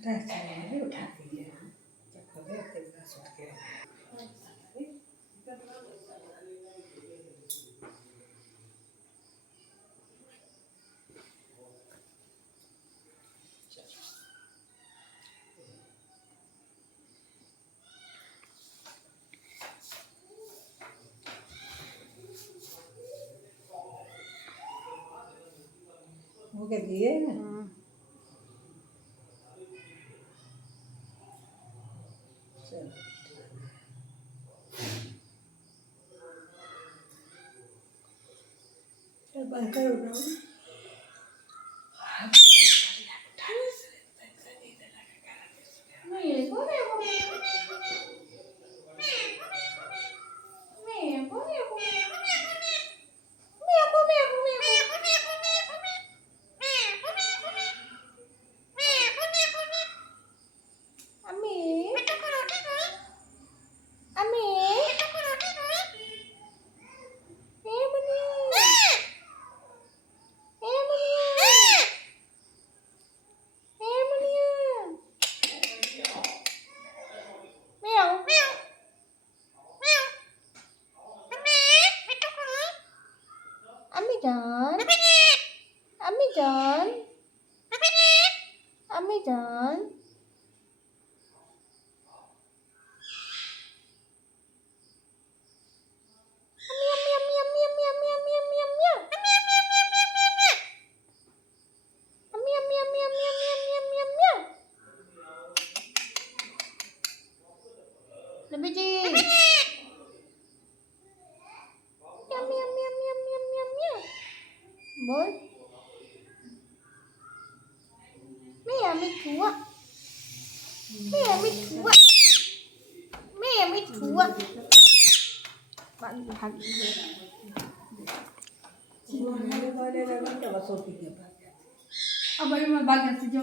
छोटा अच्छा भी उठा दीजिए जब कभी अपने पास उठ के वो क्या दिए चल बंद कर उठाओ John, Ami John, Ami John. Lebih ji. Yum yum yum yum yum yum yum. Boy. Mithuwa. Mithuwa. Mithuwa. Bạn thằng वो हमारे वाले लगा क्या बस होती है अब मैं बात करती जो